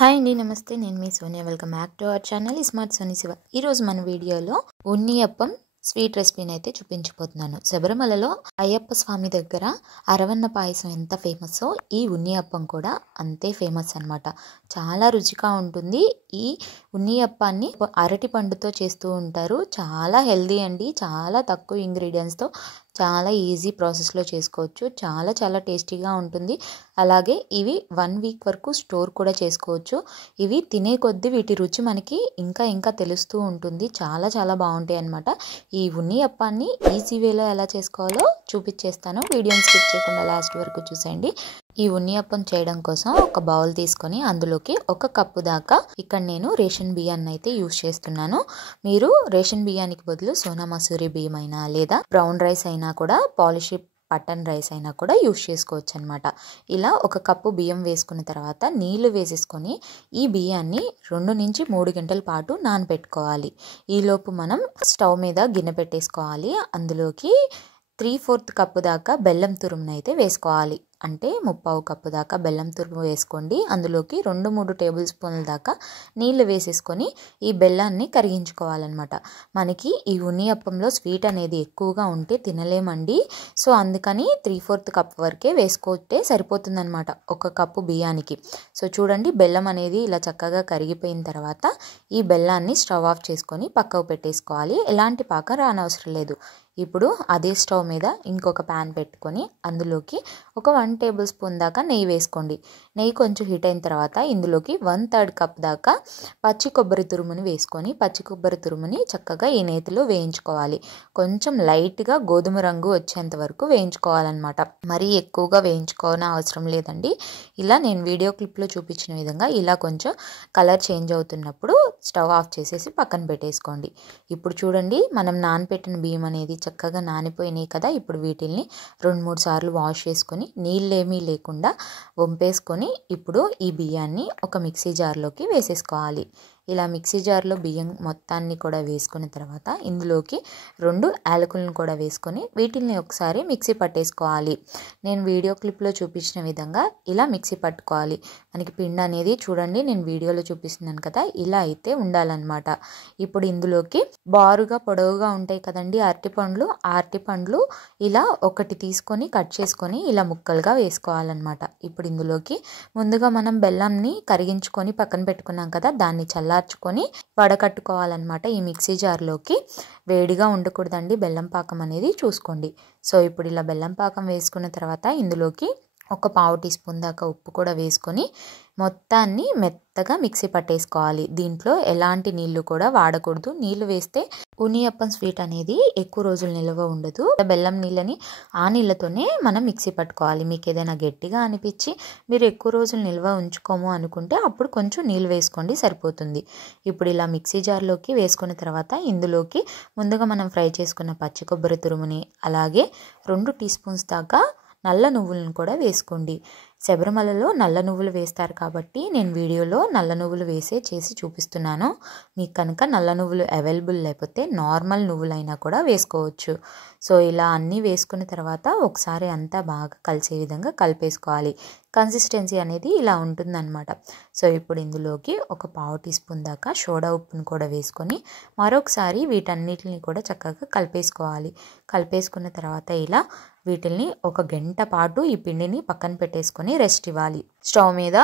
Hi అండి, నమస్తే. నేను మీ Sonia. Welcome back to our channel smart Soni Shiva. ఈరోజు మన వీడియోలో ఉన్నియప్పం స్వీట్ రెసిపీని అయితే చూపించబోతున్నాను. శబరిమలలో అయ్యప్ప స్వామి దగ్గర అరవన్న పాయసం ఎంత ఫేమస్సో ఈ ఉన్నియప్పం కూడా అంతే ఫేమస్ అనమాట. చాలా రుచిగా ఉంటుంది. ఈ ఉన్నియప్పాన్ని అరటి పండుతో చేస్తూ ఉంటారు. చాలా హెల్దీ అండి. చాలా తక్కువ ఇంగ్రీడియంట్స్తో చాలా ఈజీ ప్రాసెస్లో చేసుకోవచ్చు. చాలా చాలా టేస్టీగా ఉంటుంది. అలాగే ఇవి 1 వీక్ వరకు స్టోర్ కూడా చేసుకోవచ్చు. ఇవి తినే కొద్దీ వీటి రుచి మనకి ఇంకా ఇంకా తెలుస్తూ ఉంటుంది. చాలా చాలా బాగుంటాయి అన్నమాట. ఈ ఉన్నియప్పాన్ని ఈజీ వేలో ఎలా చేసుకోవాలో చూపించేస్తాను. వీడియోని స్కిప్ చేయకుండా లాస్ట్ వరకు చూసేయండి. ఈ ఉన్నియప్పం చేయడం కోసం ఒక బౌల్ తీసుకొని అందులోకి 1 కప్పు దాకా ఇక్కడ నేను రేషన్ బియ్యాన్ని అయితే యూజ్ చేస్తున్నాను. మీరు రేషన్ బియ్యానికి బదులు సోనా మసూరి బియ్యం అయినా లేదా బ్రౌన్ రైస్ అయినా కూడా పాలిష్ పట్టన్ రైస్ అయినా కూడా యూజ్ చేసుకోవచ్చు అనమాట. ఇలా 1 కప్పు బియ్యం వేసుకున్న తర్వాత నీళ్లు వేసేసుకొని ఈ బియ్యాన్ని 2 నుంచి 3 గంటల పాటు నానబెట్టుకోవాలి. ఈలోపు మనం స్టవ్ మీద గిన్నె పెట్టేసుకోవాలి. అందులోకి 3/4 కప్పు దాకా బెల్లం తురుమును అయితే వేసుకోవాలి. అంటే 3/4 కప్పు దాకా బెల్లం తురుము వేసుకోండి. అందులోకి 2-3 టేబుల్ స్పూన్ల దాకా నీళ్లు వేసేసుకొని ఈ బెల్లాన్ని కరిగించుకోవాలన్నమాట. మనకి ఈ ఉన్నియప్పంలో స్వీట్ అనేది ఎక్కువగా ఉంటే తినలేమండి. సో అందుకని 3/4 కప్ వరకే వేసుకుంటే సరిపోతుందన్నమాట 1 కప్పు బియ్యానికి. సో చూడండి, బెల్లం అనేది ఇలా చక్కగా కరిగిపోయిన తర్వాత ఈ బెల్లాన్ని స్టవ్ ఆఫ్ చేసుకొని పక్కకు పెట్టేసుకోవాలి. ఎలాంటి పాకం రానవసరం లేదు. ఇప్పుడు అదే స్టవ్ మీద ఇంకొక ప్యాన్ పెట్టుకొని అందులోకి ఒక 1 టేబుల్ స్పూన్ దాకా నెయ్యి వేసుకోండి. నెయ్యి కొంచెం హీట్ అయిన తర్వాత ఇందులోకి 1/3 కప్ దాకా పచ్చి కొబ్బరి తురుముని వేసుకొని పచ్చి కొబ్బరి తురుముని చక్కగా ఈ నేతిలో వేయించుకోవాలి. కొంచెం లైట్గా గోధుమ రంగు వచ్చేంత వరకు వేయించుకోవాలన్నమాట. మరీ ఎక్కువగా వేయించుకోవాలని అవసరం లేదండి. ఇలా నేను వీడియో క్లిప్లో చూపించిన విధంగా ఇలా కొంచెం కలర్ చేంజ్ అవుతున్నప్పుడు స్టవ్ ఆఫ్ చేసేసి పక్కన పెట్టేసుకోండి. ఇప్పుడు చూడండి, మనం నానబెట్టిన బియ్యం అనేది చక్కగా నానిపోయినాయి కదా. ఇప్పుడు వీటిల్ని 2-3 సార్లు వాష్ చేసుకొని నీళ్ళేమీ లేకుండా వంపేసుకొని ఇప్పుడు ఈ బియ్యాన్ని ఒక మిక్సీ జార్లోకి వేసేసుకోవాలి. ఇలా మిక్సీ జార్లో బియ్యం మొత్తాన్ని కూడా వేసుకున్న తర్వాత ఇందులోకి 2 యాలకులను కూడా వేసుకొని వీటిల్ని ఒకసారి మిక్సీ పట్టేసుకోవాలి. నేను వీడియో క్లిప్లో చూపించిన విధంగా ఇలా మిక్సీ పట్టుకోవాలి. మనకి పిండి అనేది చూడండి, నేను వీడియోలో చూపిస్తున్నాను కదా, ఇలా అయితే ఉండాలన్నమాట. ఇప్పుడు ఇందులోకి బారుగా పొడవుగా ఉంటాయి కదండి అరటిపండ్లు. ఆ అరటిపండ్లు ఇలా ఒకటి తీసుకొని కట్ చేసుకొని ఇలా ముక్కలుగా వేసుకోవాలన్నమాట. ఇప్పుడు ఇందులోకి ముందుగా మనం బెల్లంని కరిగించుకొని పక్కన పెట్టుకున్నాం కదా, దాన్ని చల్లార్చుకొని వడకట్టుకోవాలన్నమాట. ఈ మిక్సీ జార్లోకి వేడిగా ఉండకూడదండి బెల్లం పాకం అనేది చూసుకోండి. సో ఇప్పుడు ఇలా బెల్లం పాకం వేసుకున్న తర్వాత ఇందులోకి ఒక 1/4 టీ స్పూన్ దాకా ఉప్పు కూడా వేసుకొని మొత్తాన్ని మెత్తగా మిక్సీ పట్టేసుకోవాలి. దీంట్లో ఎలాంటి నీళ్లు కూడా వాడకూడదు. నీళ్లు వేస్తే ఉన్నియప్పం స్వీట్ అనేది ఎక్కువ రోజులు నిల్వ ఉండదు. బెల్లం నీళ్ళని ఆ నీళ్ళతోనే మనం మిక్సీ పట్టుకోవాలి. మీకు ఏదైనా గట్టిగా అనిపించి మీరు ఎక్కువ రోజులు నిల్వ ఉంచుకోము అనుకుంటే అప్పుడు కొంచెం నీళ్ళు వేసుకోండి, సరిపోతుంది. ఇప్పుడు ఇలా మిక్సీ జార్లోకి వేసుకున్న తర్వాత ఇందులోకి ముందుగా మనం ఫ్రై చేసుకున్న పచ్చి కొబ్బరి తురుముని అలాగే 2 టీ స్పూన్స్ దాకా నల్ల నువ్వులను కూడా వేసుకోండి. శబరిమలలో నల్ల నువ్వులు వేస్తారు కాబట్టి నేను వీడియోలో నల్ల నువ్వులు వేసే చేసి చూపిస్తున్నాను. మీకు కనుక నల్ల నువ్వులు అవైలబుల్ లేకపోతే నార్మల్ నువ్వులైనా కూడా వేసుకోవచ్చు. సో ఇలా అన్నీ వేసుకున్న తర్వాత ఒకసారి అంతా బాగా కలిసే విధంగా కలిపేసుకోవాలి. కన్సిస్టెన్సీ అనేది ఇలా ఉంటుందన్నమాట. సో ఇప్పుడు ఇందులోకి ఒక 1/4 టీ స్పూన్ దాకా సోడా ఉప్పును కూడా వేసుకొని మరొకసారి వీటన్నిటిని కూడా చక్కగా కలిపేసుకోవాలి. కలిపేసుకున్న తర్వాత ఇలా వీటిల్ని 1 గంట పాటు ఈ పిండిని పక్కన పెట్టేసుకొని రెస్ట్ ఇవ్వాలి. స్టవ్ మీద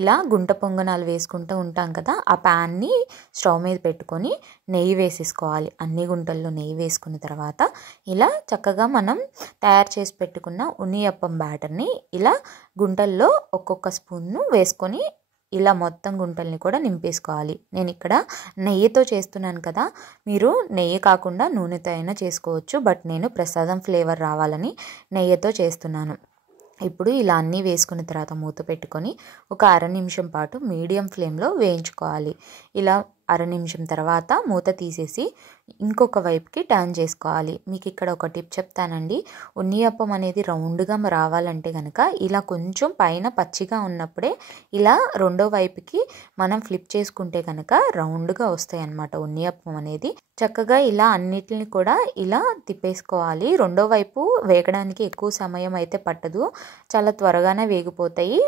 ఇలా గుంట పొంగనాలు వేసుకుంటూ ఉంటాం కదా, ఆ ప్యాన్ని స్టవ్ మీద పెట్టుకొని నెయ్యి వేసేసుకోవాలి. అన్ని గుంటల్లో నెయ్యి వేసుకున్న తర్వాత ఇలా చక్కగా మనం తయారు చేసి పెట్టుకున్న ఉన్నియప్పం బ్యాటర్ని ఇలా గుంటల్లో ఒక్కొక్క స్పూన్ను వేసుకొని ఇలా మొత్తం గుంటల్ని కూడా నింపేసుకోవాలి. నేను ఇక్కడ నెయ్యితో చేస్తున్నాను కదా, మీరు నెయ్యి కాకుండా నూనెతో అయినా చేసుకోవచ్చు. బట్ నేను ప్రసాదం ఫ్లేవర్ రావాలని నెయ్యితో చేస్తున్నాను. ఇప్పుడు ఇలా అన్నీ వేసుకున్న తర్వాత మూత పెట్టుకొని ఒక 1/2 నిమిషం పాటు మీడియం ఫ్లేమ్లో వేయించుకోవాలి. ఇలా 1/2 నిమిషం తర్వాత మూత తీసేసి ఇంకొక వైపుకి టర్న్ చేసుకోవాలి. మీకు ఇక్కడ ఒక టిప్ చెప్తానండి. ఉన్నియప్పం అనేది రౌండ్గా రావాలంటే కనుక ఇలా కొంచెం పైన పచ్చిగా ఉన్నప్పుడే ఇలా రెండో వైపుకి మనం ఫ్లిప్ చేసుకుంటే కనుక రౌండ్గా వస్తాయి అన్నమాట ఉన్నియప్పం అనేది. చక్కగా ఇలా అన్నిటిని కూడా ఇలా తిప్పేసుకోవాలి. రెండో వైపు వేగడానికి ఎక్కువ సమయం అయితే పట్టదు, చాలా త్వరగానే వేగిపోతాయి.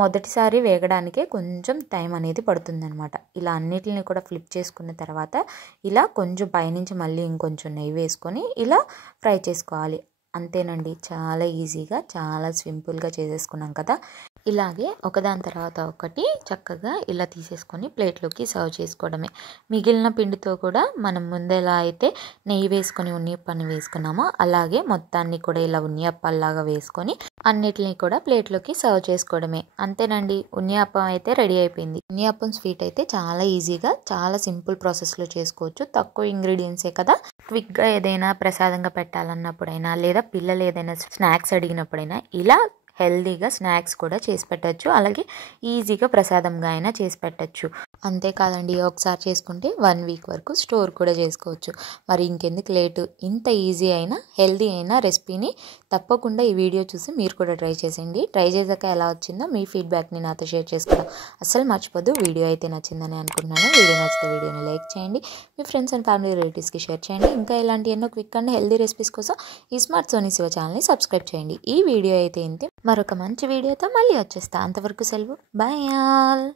మొదటిసారి వేగడానికే కొంచెం టైం అనేది పడుతుందనమాట. ఇలా అన్నిటిని కూడా ఫ్లిప్ చేసుకున్న తర్వాత ఇలా కొంచెం పైనుంచి మళ్ళీ ఇంకొంచెం నెయ్యి వేసుకొని ఇలా ఫ్రై చేసుకోవాలి. అంతేనండి, చాలా ఈజీగా చాలా సింపుల్గా చేసేసుకున్నాం కదా. ఇలాగే ఒకదాని తర్వాత ఒకటి చక్కగా ఇలా తీసేసుకొని ప్లేట్లోకి సర్వ్ చేసుకోవడమే. మిగిలిన పిండితో కూడా మనం ముందు ఎలా అయితే నెయ్యి వేసుకొని ఉన్నియప్పాన్ని వేసుకున్నామో అలాగే మొత్తాన్ని కూడా ఇలా ఉన్నియప్పాల్లాగా వేసుకొని అన్నిటిని కూడా ప్లేట్లోకి సర్వ్ చేసుకోవడమే. అంతేనండి, ఉన్నియప్పం అయితే రెడీ అయిపోయింది. ఉన్నియప్పం స్వీట్ అయితే చాలా ఈజీగా చాలా సింపుల్ ప్రాసెస్లో చేసుకోవచ్చు. తక్కువ ఇంగ్రీడియంట్సే కదా. క్విక్గా ఏదైనా ప్రసాదంగా పెట్టాలన్నప్పుడైనా లేదా పిల్లలు ఏదైనా స్నాక్స్ అడిగినప్పుడైనా ఇలా హెల్దీగా స్నాక్స్ కూడా చేసి పెట్టచ్చు. అలాగే ఈజీగా ప్రసాదంగా అయినా చేసి పెట్టచ్చు. అంతేకాదండి, ఒకసారి చేసుకుంటే 1 వీక్ వరకు స్టోర్ కూడా చేసుకోవచ్చు. మరి ఇంకెందుకు లేటు, ఇంత ఈజీ అయినా హెల్దీ అయిన రెసిపీని తప్పకుండా ఈ వీడియో చూసి మీరు కూడా ట్రై చేసేయండి. ట్రై చేశాక ఎలా వచ్చిందో మీ ఫీడ్బ్యాక్ని నాతో షేర్ చేసుకోవడం అస్సలు మర్చిపోద్దు. వీడియో అయితే నచ్చిందని అనుకుంటున్నాను. వీడియో నచ్చితే వీడియోని లైక్ చేయండి, మీ ఫ్రెండ్స్ అండ్ ఫ్యామిలీ రిలేటివ్స్కి షేర్ చేయండి. ఇంకా ఇలాంటి ఎన్నో క్విక్ అండ్ హెల్దీ రెసిపీస్ కోసం ఈ స్మార్ట్ సోనీ శివ ఛానల్ని సబ్స్క్రైబ్ చేయండి. ఈ వీడియో అయితే ఇంతే, మరొక మంచి వీడియోతో మళ్ళీ వచ్చేస్తా. అంతవరకు సెలవు, బాయ్ ఆల్.